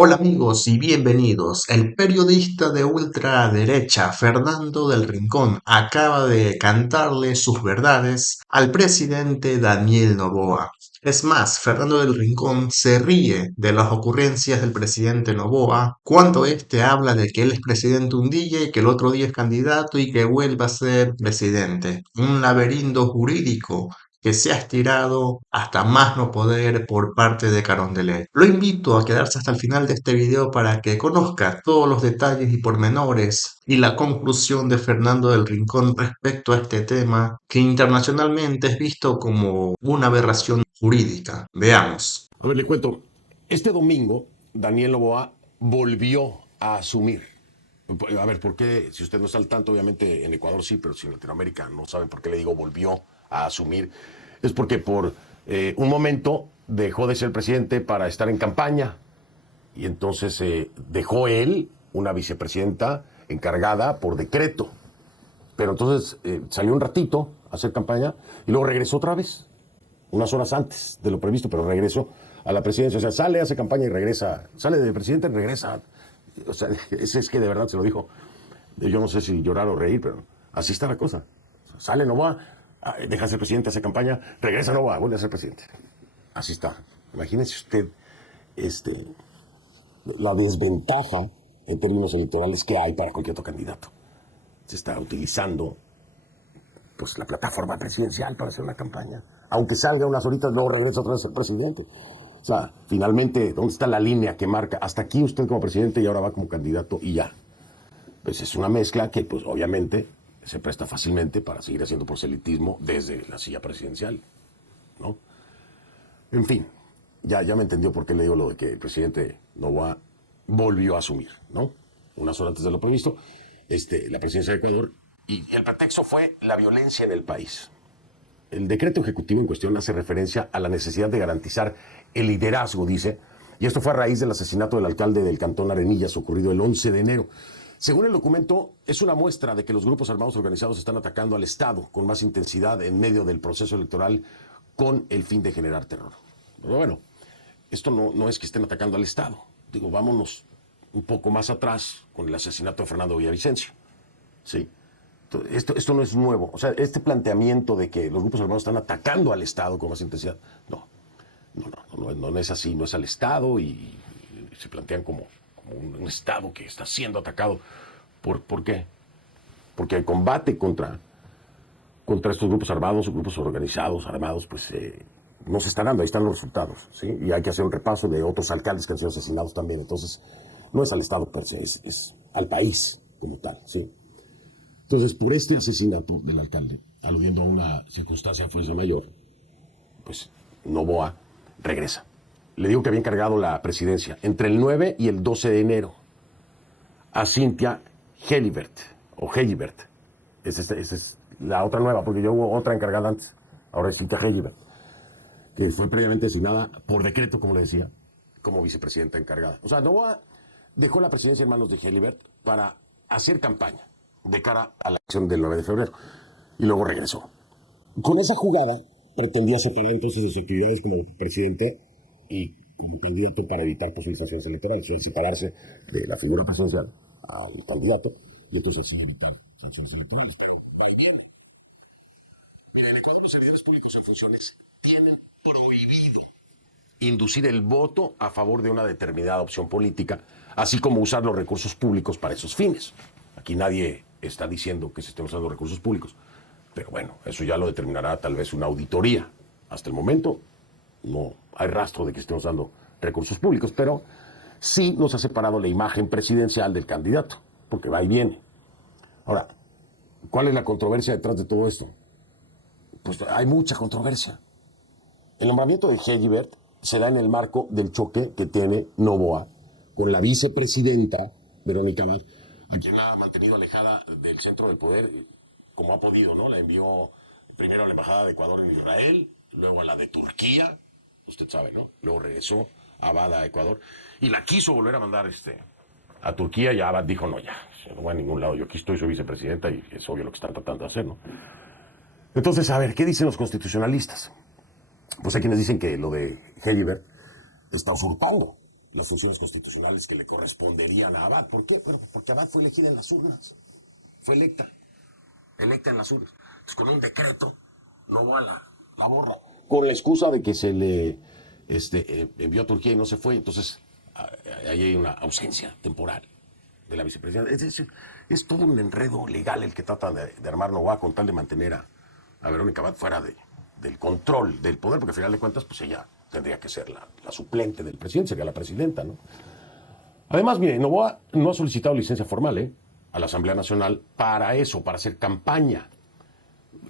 Hola amigos y bienvenidos. El periodista de ultraderecha Fernando del Rincón acaba de cantarle sus verdades al presidente Daniel Noboa. Es más, Fernando del Rincón se ríe de las ocurrencias del presidente Noboa cuando éste habla de que él es presidente un día y que el otro día es candidato y que vuelva a ser presidente. Un laberinto jurídico que se ha estirado hasta más no poder por parte de Carondelet. Lo invito a quedarse hasta el final de este video para que conozca todos los detalles y pormenores y la conclusión de Fernando del Rincón respecto a este tema que internacionalmente es visto como una aberración jurídica. Veamos. A ver, le cuento. Este domingo, Daniel Noboa volvió a asumir. A ver, ¿por qué? Si usted no está al tanto, obviamente en Ecuador sí, pero si en Latinoamérica no saben por qué le digo volvió a asumir. Es porque por un momento dejó de ser presidente para estar en campaña. Y entonces dejó él una vicepresidenta encargada por decreto. Pero entonces salió un ratito a hacer campaña y luego regresó otra vez unas horas antes de lo previsto, pero regresó a la presidencia. O sea, sale, hace campaña y regresa. Sale de presidente y regresa. O sea, es que de verdad se lo dijo. Yo no sé si llorar o reír, pero así está la cosa. Sale Noboa, deja de ser presidente, hace campaña, regresa Noboa, vuelve a ser presidente. Así está. Imagínese usted la desventaja en términos electorales que hay para cualquier otro candidato. Se está utilizando pues la plataforma presidencial para hacer una campaña. Aunque salga unas horitas, luego regresa otra vez al presidente. O sea, finalmente, ¿dónde está la línea que marca? Hasta aquí usted como presidente y ahora va como candidato y ya. Pues es una mezcla que, pues obviamente, se presta fácilmente para seguir haciendo proselitismo desde la silla presidencial, ¿no? En fin, ya me entendió por qué le digo lo de que el presidente Noboa volvió a asumir, ¿no? Unas horas antes de lo previsto, la presidencia de Ecuador. Y el pretexto fue la violencia en el país. El decreto ejecutivo en cuestión hace referencia a la necesidad de garantizar el liderazgo, dice, y esto fue a raíz del asesinato del alcalde del cantón Arenillas ocurrido el 11 de enero. Según el documento, es una muestra de que los grupos armados organizados están atacando al Estado con más intensidad en medio del proceso electoral con el fin de generar terror. Pero bueno, esto no es que estén atacando al Estado. Digo, vámonos un poco más atrás con el asesinato de Fernando Villavicencio. Sí. Esto no es nuevo. O sea, este planteamiento de que los grupos armados están atacando al Estado con más intensidad, no es así. No es al Estado y se plantean como un Estado que está siendo atacado. ¿Por qué? Porque el combate contra estos grupos armados, grupos organizados, armados, pues no se está dando. Ahí están los resultados, ¿sí? Y hay que hacer un repaso de otros alcaldes que han sido asesinados también. Entonces, no es al Estado per se, es al país como tal, ¿sí? Entonces, por este asesinato del alcalde, aludiendo a una circunstancia de fuerza mayor, pues Noboa regresa. Le digo que había encargado la presidencia entre el 9 y el 12 de enero a Cynthia Helibert, o Helibert. Esa es la otra nueva, porque yo hubo otra encargada antes. Ahora es Cynthia Helibert, que fue previamente designada por decreto, como le decía, como vicepresidenta encargada. O sea, Noboa dejó la presidencia en manos de Helibert para hacer campaña de cara a la elección del 9 de febrero. Y luego regresó. Con esa jugada pretendía separar entonces de sus actividades como presidente y como candidato para evitar posibles sanciones electorales, es decir, separarse de la figura presidencial al candidato y entonces sí evitar sanciones electorales. Pero va y viene. Mira, en Ecuador los servidores públicos en funciones tienen prohibido inducir el voto a favor de una determinada opción política, así como usar los recursos públicos para esos fines. Aquí nadie está diciendo que se estén usando recursos públicos, pero bueno, eso ya lo determinará tal vez una auditoría. Hasta el momento no hay rastro de que estén usando recursos públicos, pero sí nos ha separado la imagen presidencial del candidato, porque va y viene. Ahora, ¿cuál es la controversia detrás de todo esto? Pues hay mucha controversia. El nombramiento de Helibert se da en el marco del choque que tiene Noboa con la vicepresidenta Verónica Abad, a quien ha mantenido alejada del centro del poder como ha podido, ¿no? La envió primero a la Embajada de Ecuador en Israel, luego a la de Turquía, usted sabe, ¿no? Luego regresó Abad a Ecuador y la quiso volver a mandar a Turquía y Abad dijo, no, ya, no voy a ningún lado, yo aquí estoy, soy vicepresidenta y es obvio lo que están tratando de hacer, ¿no? Entonces, a ver, ¿qué dicen los constitucionalistas? Pues hay quienes dicen que lo de Helibert está usurpando las funciones constitucionales que le corresponderían a Abad. ¿Por qué? Bueno, porque Abad fue elegida en las urnas. Fue electa en las urnas. Entonces, con un decreto, Novoa la borra. Con la excusa de que se le envió a Turquía y no se fue. Entonces, ahí hay una ausencia temporal de la vicepresidenta. Es todo un enredo legal el que trata de armar Novoa con tal de mantener a Verónica Abad fuera del control del poder, porque al final de cuentas, pues ella tendría que ser la suplente del presidente, sería la presidenta, ¿no? Además, mire, Novoa no ha solicitado licencia formal, a la Asamblea Nacional para eso, para hacer campaña.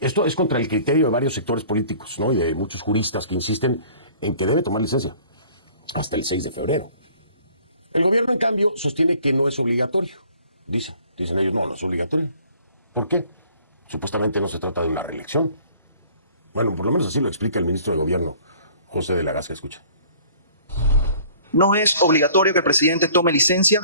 Esto es contra el criterio de varios sectores políticos, ¿no? Y de muchos juristas que insisten en que debe tomar licencia hasta el 6 de febrero. El gobierno, en cambio, sostiene que no es obligatorio. Dicen ellos, no es obligatorio. ¿Por qué? Supuestamente no se trata de una reelección. Bueno, por lo menos así lo explica el ministro de Gobierno, José de la Gasca. Escucha. No es obligatorio que el presidente tome licencia.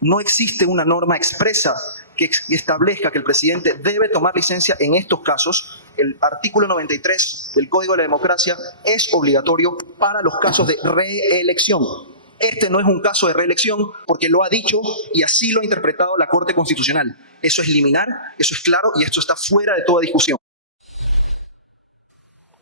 No existe una norma expresa que establezca que el presidente debe tomar licencia en estos casos. El artículo 93 del Código de la Democracia es obligatorio para los casos de reelección. Este no es un caso de reelección porque lo ha dicho y así lo ha interpretado la Corte Constitucional. Eso es liminar, eso es claro y esto está fuera de toda discusión.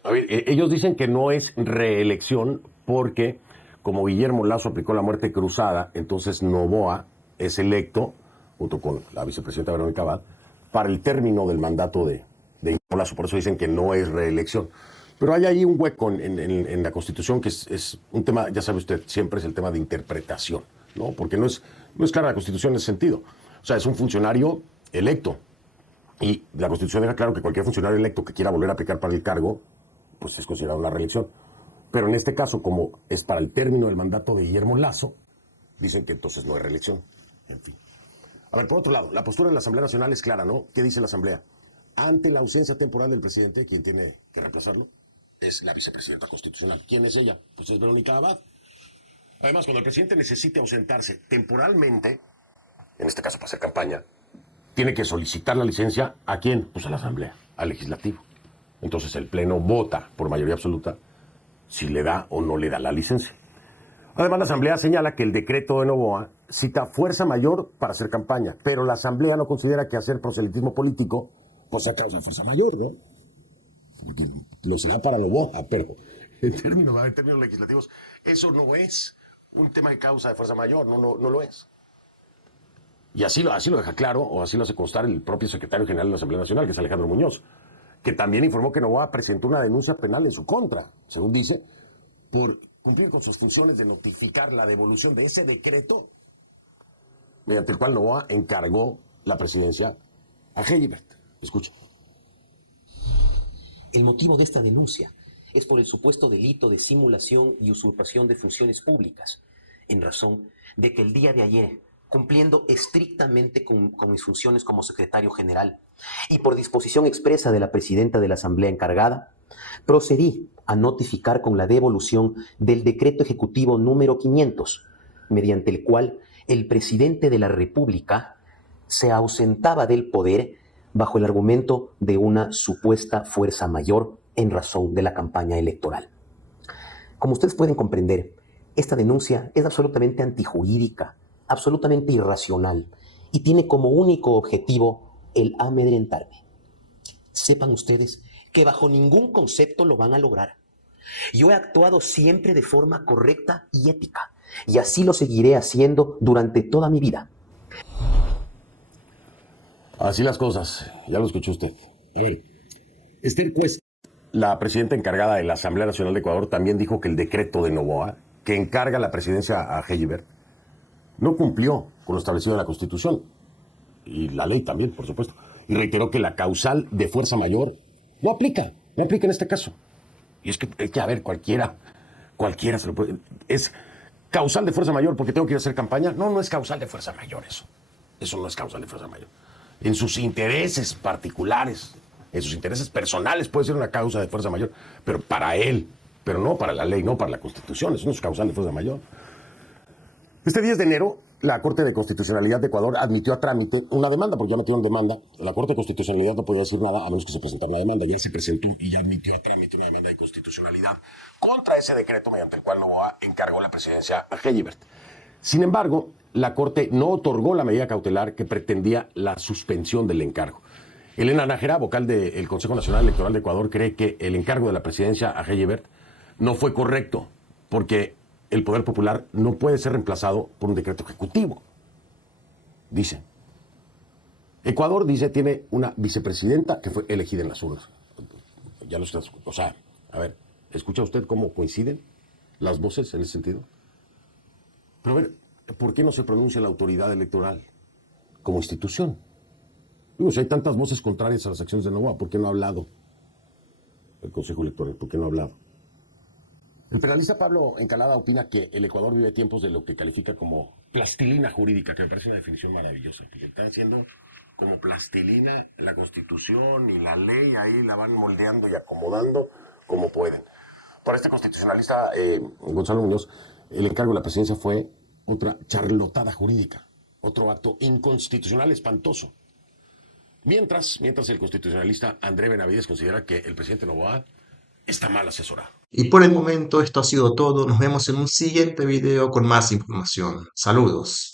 A ver, ellos dicen que no es reelección porque, como Guillermo Lasso aplicó la muerte cruzada, entonces Novoa es electo, junto con la vicepresidenta Verónica Abad, para el término del mandato de Guillermo Lasso. Por eso dicen que no es reelección. Pero hay ahí un hueco en la Constitución que es un tema, ya sabe usted, siempre es el tema de interpretación, ¿no? Porque no es clara la Constitución en ese sentido. O sea, es un funcionario electo. Y la Constitución deja claro que cualquier funcionario electo que quiera volver a aplicar para el cargo, pues es considerado una reelección. Pero en este caso, como es para el término del mandato de Guillermo Lasso, dicen que entonces no es reelección. En fin. A ver, por otro lado, la postura de la Asamblea Nacional es clara, ¿no? ¿Qué dice la Asamblea? Ante la ausencia temporal del presidente, ¿quién tiene que reemplazarlo? Es la vicepresidenta constitucional. ¿Quién es ella? Pues es Verónica Abad. Además, cuando el presidente necesite ausentarse temporalmente, en este caso para hacer campaña, tiene que solicitar la licencia ¿a quién? Pues a la Asamblea, al Legislativo. Entonces el Pleno vota por mayoría absoluta si le da o no le da la licencia. Además, la Asamblea señala que el decreto de Novoa cita fuerza mayor para hacer campaña, pero la Asamblea no considera que hacer proselitismo político pues sea causa de fuerza mayor, ¿no? Porque lo será para Novoa, pero en términos legislativos eso no es un tema de causa de fuerza mayor, no lo es. Y así lo deja claro, o así lo hace constar el propio secretario general de la Asamblea Nacional, que es Alejandro Muñoz, que también informó que Novoa presentó una denuncia penal en su contra, según dice, por cumplir con sus funciones de notificar la devolución de ese decreto mediante el cual Novoa encargó la presidencia a Heilibert. Escucha. El motivo de esta denuncia es por el supuesto delito de simulación y usurpación de funciones públicas, en razón de que el día de ayer, cumpliendo estrictamente con mis funciones como secretario general y por disposición expresa de la presidenta de la Asamblea encargada, procedí a notificar con la devolución del decreto ejecutivo número 500, mediante el cual el presidente de la República se ausentaba del poder bajo el argumento de una supuesta fuerza mayor en razón de la campaña electoral. Como ustedes pueden comprender, esta denuncia es absolutamente antijurídica, absolutamente irracional y tiene como único objetivo el amedrentarme. Sepan ustedes que bajo ningún concepto lo van a lograr. Yo he actuado siempre de forma correcta y ética y así lo seguiré haciendo durante toda mi vida. Así las cosas, ya lo escuchó usted. A ver, Esther Cuesta, la presidenta encargada de la Asamblea Nacional de Ecuador, también dijo que el decreto de Novoa, que encarga la presidencia a Heilibert, no cumplió con lo establecido en la Constitución. Y la ley también, por supuesto. Y reiteró que la causal de fuerza mayor no aplica en este caso. Y es que a ver, cualquiera se lo puede... ¿Es causal de fuerza mayor porque tengo que ir a hacer campaña? No es causal de fuerza mayor eso. Eso no es causal de fuerza mayor. En sus intereses particulares, en sus intereses personales puede ser una causa de fuerza mayor, pero para él, pero no para la ley, no para la Constitución, eso no es causal de fuerza mayor. Este 10 de enero, la Corte de Constitucionalidad de Ecuador admitió a trámite una demanda, porque ya metieron demanda. La Corte de Constitucionalidad no podía decir nada a menos que se presentara una demanda. Ya se presentó y ya admitió a trámite una demanda de constitucionalidad contra ese decreto mediante el cual Noboa encargó la presidencia a Heyibert. Sin embargo, la Corte no otorgó la medida cautelar que pretendía la suspensión del encargo. Elena Nájera, vocal del Consejo Nacional Electoral de Ecuador, cree que el encargo de la presidencia a Heyibert no fue correcto porque el poder popular no puede ser reemplazado por un decreto ejecutivo. Dice. Ecuador, dice, tiene una vicepresidenta que fue elegida en las urnas. Ya lo está, o sea, a ver, ¿escucha usted cómo coinciden las voces en ese sentido? Pero a ver, ¿por qué no se pronuncia la autoridad electoral como institución? Digo, si hay tantas voces contrarias a las acciones de Noboa, ¿por qué no ha hablado el Consejo Electoral? ¿Por qué no ha hablado? El penalista Pablo Encalada opina que el Ecuador vive tiempos de lo que califica como plastilina jurídica, que me parece una definición maravillosa, porque están haciendo como plastilina la Constitución y la ley, ahí la van moldeando y acomodando como pueden. Para este constitucionalista, Gonzalo Muñoz, el encargo de la presidencia fue otra charlotada jurídica, otro acto inconstitucional espantoso. Mientras el constitucionalista André Benavides considera que el presidente Noboa está mal asesorado. Y por el momento esto ha sido todo. Nos vemos en un siguiente video con más información. Saludos.